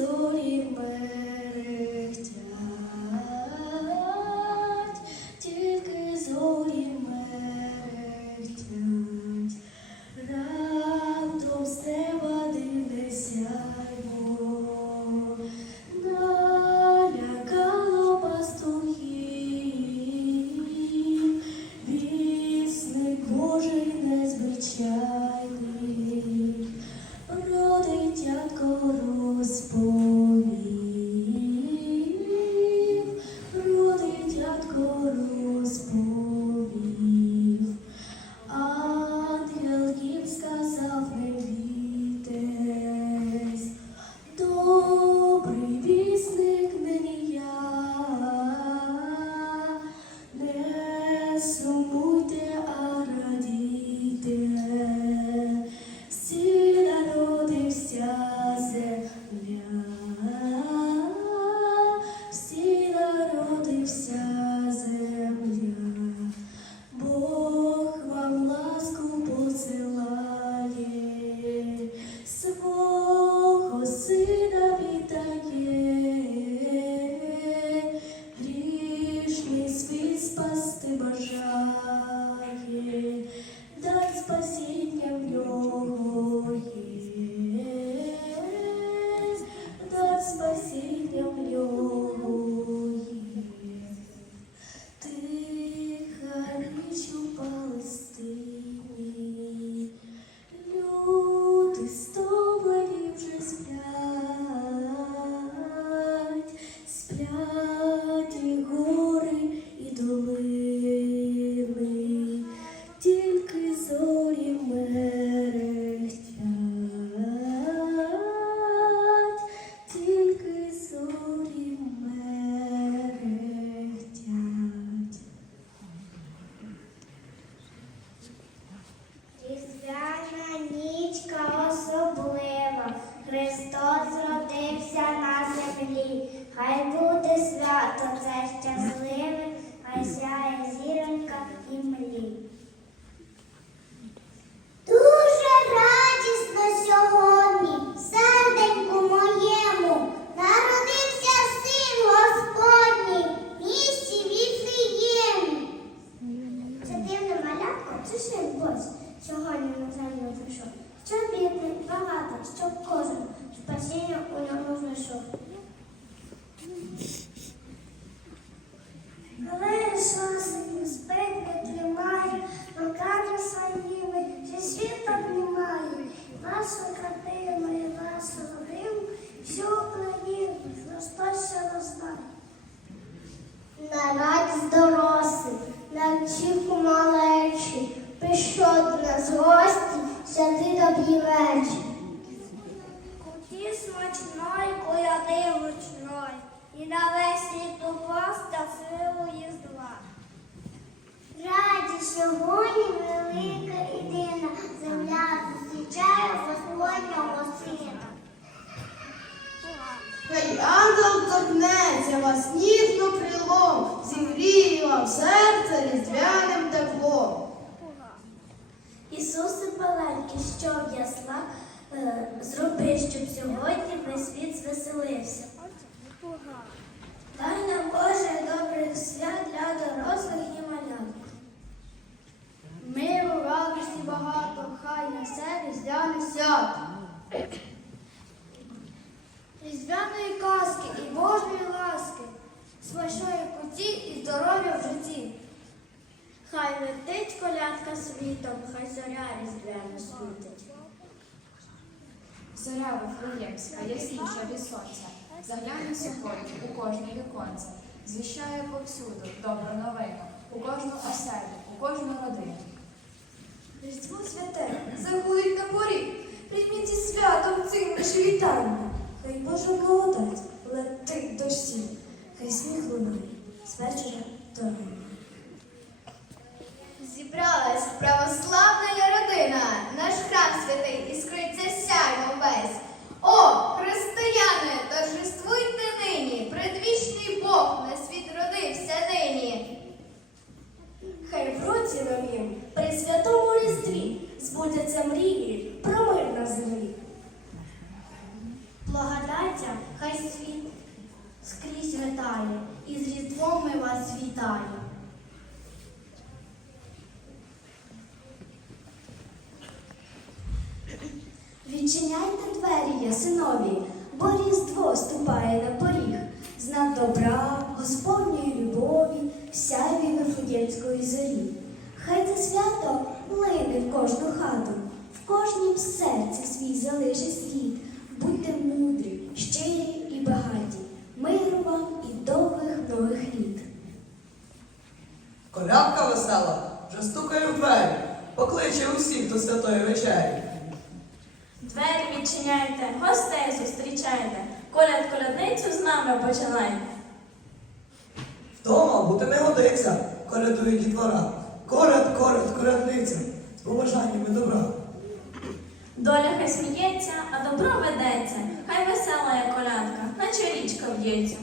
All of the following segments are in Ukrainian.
所以会 з дорослих, на всіх малечі, прийшов до нас гості, святи добрі вечі. Куті смачної, коляди ручної, і на весь світ у попаста силу їздва. Раді сьогодні велика єдина земля зустрічає Господнього сина. Та Хай ангел торкнеться вас ніжно крилом, зігріє вам серце різдвяним теплом. Ісусе маленький, що в ясла, е, зроби, щоб сьогодні весь світ звеселився. Дай нам Боже добрих свят для дорослих і малят. Миру, радості багато, хай несе різдвяне свято. Різдвяної казки і Божої ласки, смачної куті і здоров'я в житті. Хай летить колядка світом, хай зоря різдвяна світить. Зоря Вифлеємська, ясніша від сонця, загляне сьогодні у кожне віконце, звіщає повсюду добру новину, у кожну оселю, у кожну родину. Різдво святе, заходить на поріг, прийміть зі святом цим наше вітання. Хай Божа благодать летить до всіх, хай сміх лунає з вечора до. Зібралась православна родина, наш храм святий іскриться сяйво весь. О, християни, торжествуйте нині, предвічний Бог на світ родився нині. Хай в році новім при святому різдві збудяться мрії про мир на землі. Благодаття хай світ скрізь витає, і з різдвом ми вас вітаємо. Відчиняйте двері, ясинові, бо різдво ступає на поріг, знак добра, Господньої любові, сяйві Вифлеємської зорі. Хай це свято лине в кожну хату, в кожнім серці свій залишить слід. Будьте мудрі, щирі і багаті, миру вам і довгих нових літ. Колядка весела вже стукає в двері, покличе усіх до святої вечері. Відчиняйте, гостей зустрічайте, коляд колядницю з нами починайте. Вдома бути не годиться, колядує дітвора. Коряд, коряд, колядниця, з побажаннями добра. Доля хай сміється, а добро ведеться, хай весела є колядка, наче річка в'ється.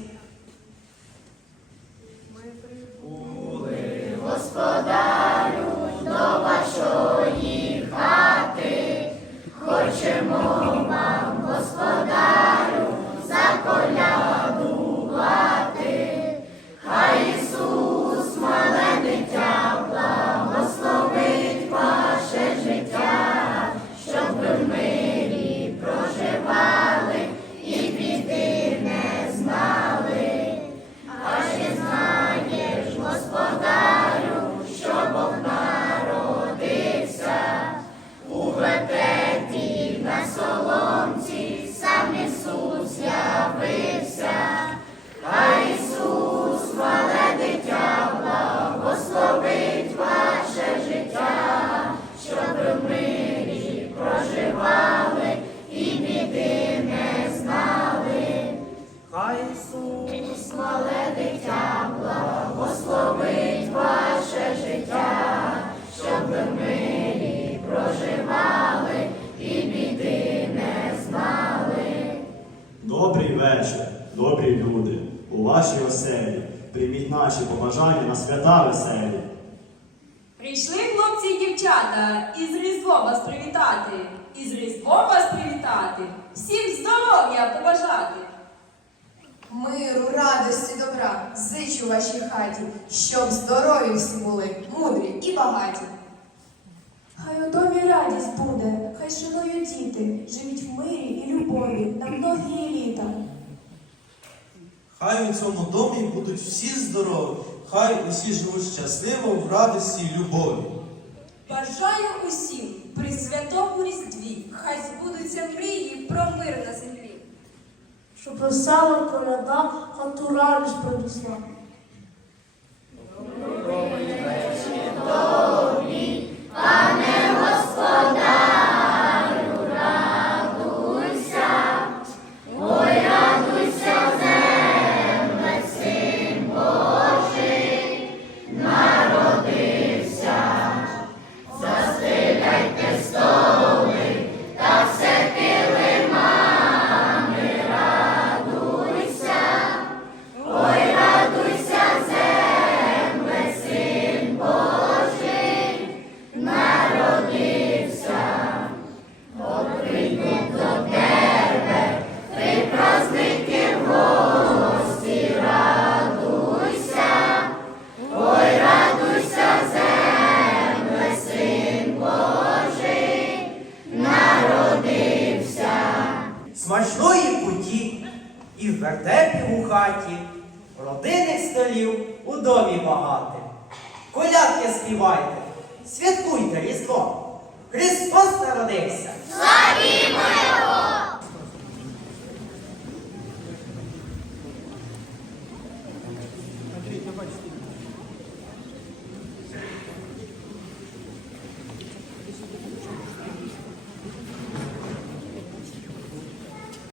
Хай Ісус Добрий вечір, добрі люди, у вашій оселі. Прийміть наші побажання на свята веселі. Прийшли хлопці і дівчата із Різдвом вас привітати, із Різдвом вас привітати, всім здоров'я побажати. Миру, радості, добра, зичу вашій хаті, щоб здорові всі були, мудрі і багаті. Хай у домі радість буде, хай шанують діти, живіть в мирі і любові на многі літа. Хай у цьому домі будуть всі здорові, хай усі живуть щасливо в радості й любові. Бажаю усім при святому Різдві, хай збудуться мрії про мир на землі. Щоб росала коляда, хату радість принесла. Домі багатим. Колядки співайте, святкуйте Різдво. Христос його!